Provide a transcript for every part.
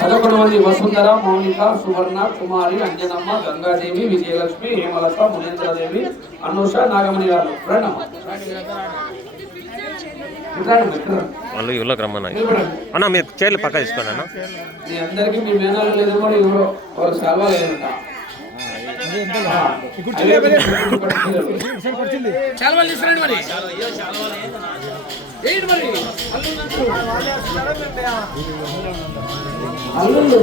పదకొండు మంది వసుంధర మౌనిక సువర్ణ కుమారి అంజనమ్మ గంగాదేవి విజయలక్ష్మి హేమలత మునేంద్రదేవి అనూష నాగమణి గారు. వాళ్ళు ఇవ్వలోకి. అన్న మీరు చైర్లు పక్క తీసుకోండి అన్న. మీ అందరికీ మీ మేనాలు లేదు కూడా ఎవరో? వాళ్ళు సెలవు లేదంట తీసుకురండి మరి. ఏంటి మరి? అల్లుళ్ళు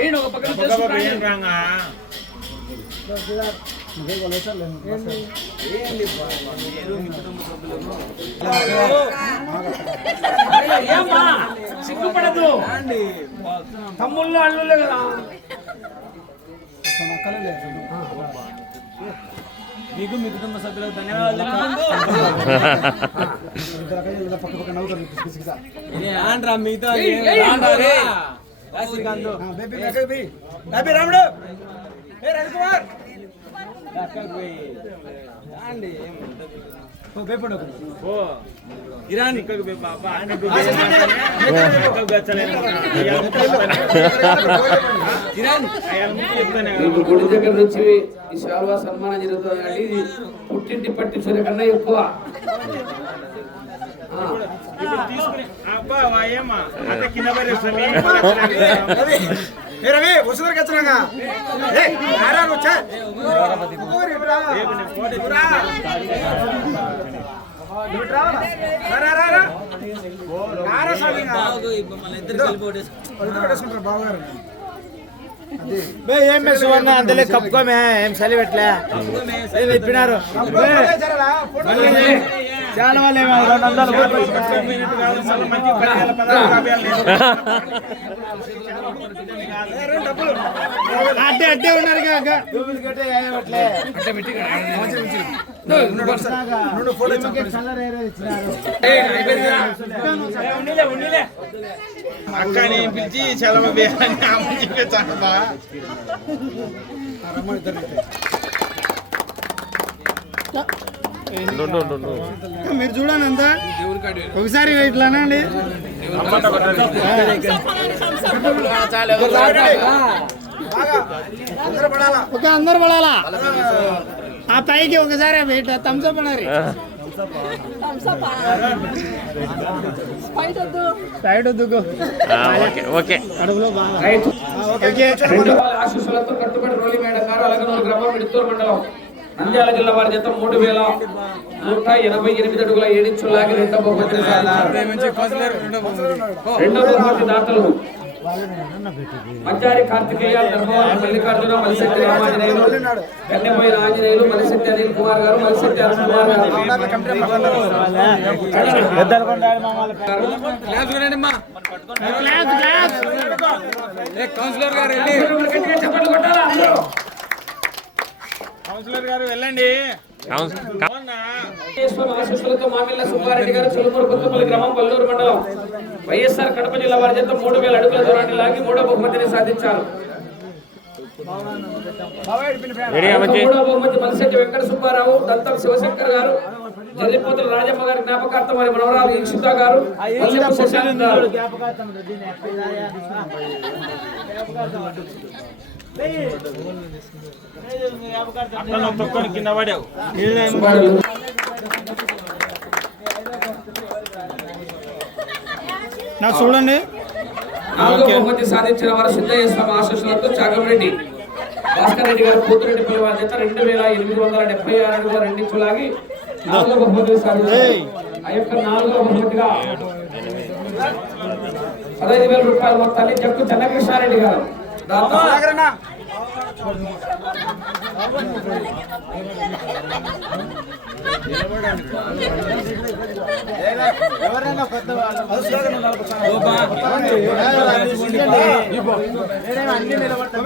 ఏంటి ఒక పక్కన ఏమ్మా? సిగ్గుపడద్దు తమ్ముళ్ళు అల్లుళ్ళే కదా. మీకు మీ కుటుంబ సభ్యులకు ధన్యవాదాలు రాముడు. రవికుమార్. మీకు గుడి దగ్గర నుంచి ఈ శాల్వా సన్మానం జరుగుతుంది కానీ ఇది పుట్టింటి పట్టి సరే కన్నా ఎక్కువ. ఆ, ఏ రవి వసుదరికి వచ్చినాక ఏ యారా వచ్చా ఊరి రా. రా. ఇటు రా. రా, రా, రా, రా. రారా స్వామి ఇంకా. వాళ్ళిద్దరు పెట్టేసుకుంటారు బావగారు. ఏం మే సువర్ణ అంతలే కప్పుకోమే ఏం చలి పెట్టలే ఏం చాలా వాళ్ళు రెండు వందలు అడ్డే అడ్డే ఉన్నారు కాక అక్కని పిలిచి ఉండు, ఉండు. మీరు చూడండి అంతా. ఒకసారి ఇట్లానండి అందరూ పడాలా ఒక అందరు పడాలా? ఆ పైకి ఒకసారి వెయిట్ థమ్స్అప్ అన్నారు. సైడ్ ఆ, ఓకే ఓకే. అడుగులో బాగా. రైతు ఓకే. రెండు వాళ్ళ ఆశీస్సులతో కట్టుబడి రోలి మేడం గారు గ్రామం మిడుతూరు మండలం. నంద్యాల జిల్లా వారి చేత మూడు వేల నూట ఎనభై ఎనిమిది అడుగుల ఏడించు లాగి రెండవ సాధించారు. రెండవ బహుమతి దాతలు మంచారి కార్తికేయ ధర్మవరం మల్లికార్జున మలిశెట్టి రామాంజనేయులు కన్నెపోయిన ఆంజనేయులు మలిశెట్టి అనిల్ కుమార్ గారు మలిశెట్టి అరుణ్ కుమార్ గారు. క్లాస్ వినండి అమ్మా క్లాస్ క్లాస్ ఏ కౌన్సిలర్ గారు కొట్టాలా? కౌన్సిలర్ గారు వెళ్ళండి. ఆశీస్సులతో మామిళ్ళ సుబ్బారెడ్డి గారు చిలుమూరు కొత్తపల్లి గ్రామం పల్లూరు మండలం వైఎస్ఆర్ కడప జిల్లా వారి చేత మూడు వేల అడుగుల దూరాన్ని లాగి మూడో బహుమతిని సాధించారు. మూడో బహుమతి మలిశెట్టి వెంకట సుబ్బారావు దంతం శివశంకర్ గారు జల్లిపోతుల రాజమ్మ గారి జ్ఞాపకార్థం వారి మనవరాలు ఈక్షిత గారు గారు. తొక్కొని కింద పడావు సుబ్బారావు. నాకు చూడండి నాలుగో బహుమతి సాధించిన వారు సిద్ధయ్య స్వామి ఆశీస్సులతో చాగమరెడ్డి భాస్కర్ రెడ్డి గారు కూతురెడ్డి పిల్లల చేత రెండు వేల ఎనిమిది వందల డెబ్బై ఆరు అడుగుల రెండించులాగి నాలుగో బహుమతి సాధించారు. ఆ యొక్క నాలుగో బహుమతిగా పదహైదు వేల రూపాయల మొత్తాన్ని జక్కు చెన్నకృష్ణారెడ్డి గారు ఎవరైనా అన్ని నిలబడతాం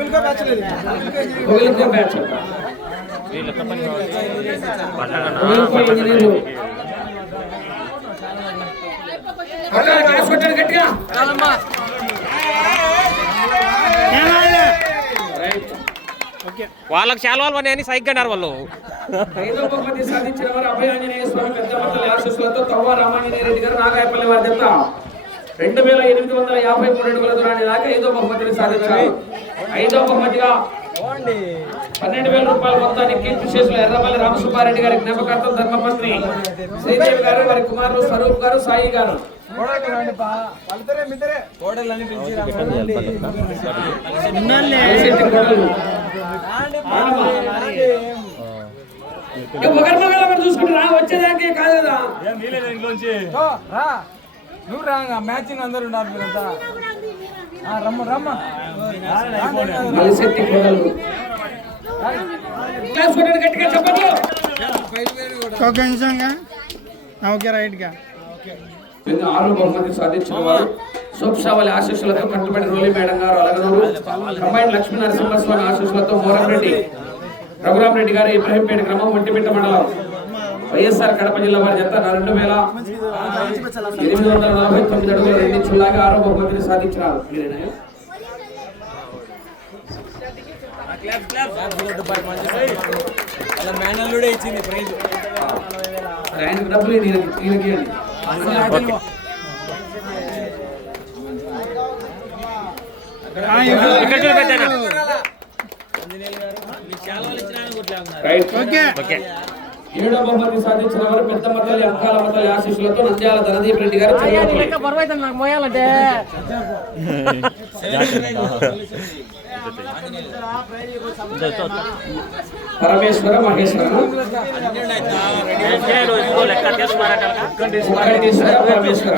కొట్టాడు గట్టిగా చాలమ్మా ఏమాలే రైట్ ఓకే వాళ్ళకి శాలువాలు అని సైక్ అన్నారు వాళ్ళు. ఐదో బహుమతి సాధించిన వారు అభయ ఆంజనేయ స్వామి పెద్ద మొత్తం ఆశీస్సులతో తవ్వ రామాంజనేయ రెడ్డి గారు నాగాయపల్లి వారి జత రెండు వేల ఎనిమిది వందల యాభై మూడు అడుగుల దూరాన్ని దాకా ఐదో బహుమతిని సాధించారు. ఐదో బహుమతిగా పన్నెండు వేల రూపాయల మొత్తాన్ని కీర్తి శేషులు ఎర్రమల్లి రామసుబ్బారెడ్డి గారి జ్ఞాపకార్థం ధర్మపత్ని శ్రీదేవి గారు వారి కుమారులు స్వరూప్ గారు సాయి గారు. కోడలు. ఒకరి రా వచ్చేదానికి కాదు కదా రా నువ్వు రా మ్యాచింగ్ అందరు ఉన్నారు మీరంతా రమ్మ రమ్మ చెప్పండి ఒక నిమిషంగా ఓకే రైట్గా ఆరు బహుమతి సాధించిన వారు సోప్సావలి ఆశీస్సులతో కట్టుబడి రోలి మేడం గారు అలగనూరు కంబైన్ లక్ష్మీ నరసింహస్వామి ఆశీస్సులతో మోరంరెడ్డి రఘురామరెడ్డి గారు ఇబ్రహీంపేట గ్రామం ఒంటిమిట్ట మండలం వైఎస్ఆర్ కడప జిల్లా వారి జత రెండు వేల ఎనిమిది వందల నలభై తొమ్మిది అడుగుల రెండు ఇంచులాగా ఆరో బహుమతిని సాధించినారు. ఇచ్చింది ప్రైజ్ డబ్బులు ఈయనకి ఈయనకి ఇవ్వండి. ఆ, ఇక్కడ- ఇక్కడ చూడు పెద్దనా. రైట్ ఓకే ఓకే ఏడో బహుమతి సాధించిన వారు పెద్ద మతలి అంకాల మతలి ఆశీస్సులతో నంద్యాల ధనదీప్ రెడ్డి గారు చెరువుపల్లి. పరమేశ్వర మహేశ్వర. పరమేశ్వర.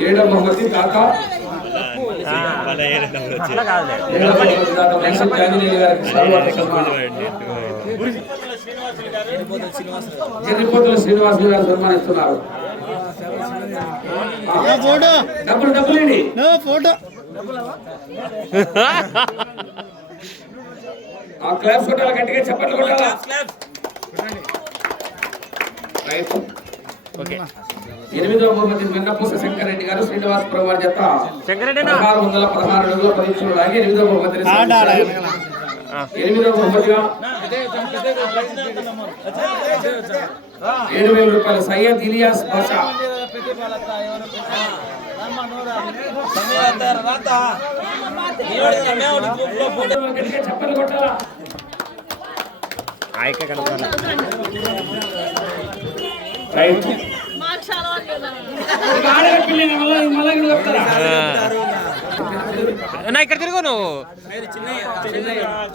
ఏడో బహుమతి కాక. అట్లా కాదులే. ఏడో బహుమతి కాక. వెంకట ఆంజనేయులు గారికి సన్మానం. చెర్రిపోతుల శ్రీనివాసులు గారు సన్మానిస్తున్నారు. ఆ, ఫోటో? డబ్బులు డబ్బులు ఫోటో? ఆ క్లాస్ కొట్టాలి గట్టిగా చప్పట్లు కొట్టాలా? ఎనిమిదవ బహుమతి వెన్నపూస శంకరెడ్డి గారు శ్రీనివాసపురం వారి జత. పదహారు వందల పదహారు అడుగుల పరీక్షలు లాగి ఎనిమిదవ బహుమతిని. ఎనిమిదవ బహుమతిగా ఏడు వేల రూపాయల సయ్యద్ ఇలియాస్ గట్టిగా చప్పట్లు కొట్టాలా ఆయక కనపడాలి రైట్ ఇక్కడ వస్తారా? నా ఇక్కడ తిరుగు నువ్వు చిన్నయ్య గారు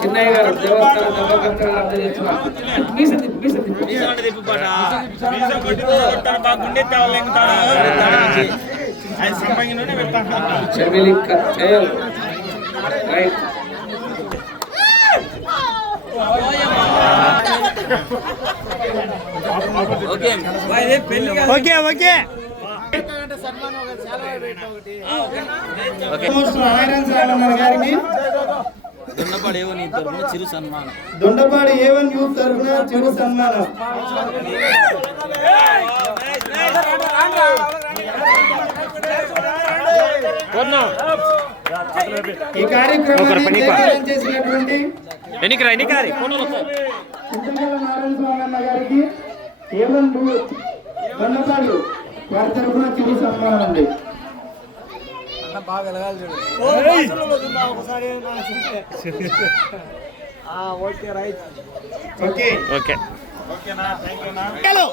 చిన్నయ్య గారు దేవస్థానం ధర్మకర్తగా అందజేస్తున్నారు మీ సత్తి మీ సత్తి చెమిలి కట్టేల్ రైట్ ఓకే ఓకే. ఐరన్ సాగర్ గారికి చిరు సన్మానం. దొండపాడి ఏవన్ యూత్ తరఫున చిరు సన్మానం. ఈ కార్యక్రమాన్ని చేసినటువంటి ఎన్నికరా ఎన్నికరా నారాయణ స్వామి అన్న గారికి ఏవన్ యూత్ దొండపాడు వారి తరఫున చిరు సన్మానం అండి బాగా ఎలగాలి చూడు. Okay right. Okay. Okay. Hello!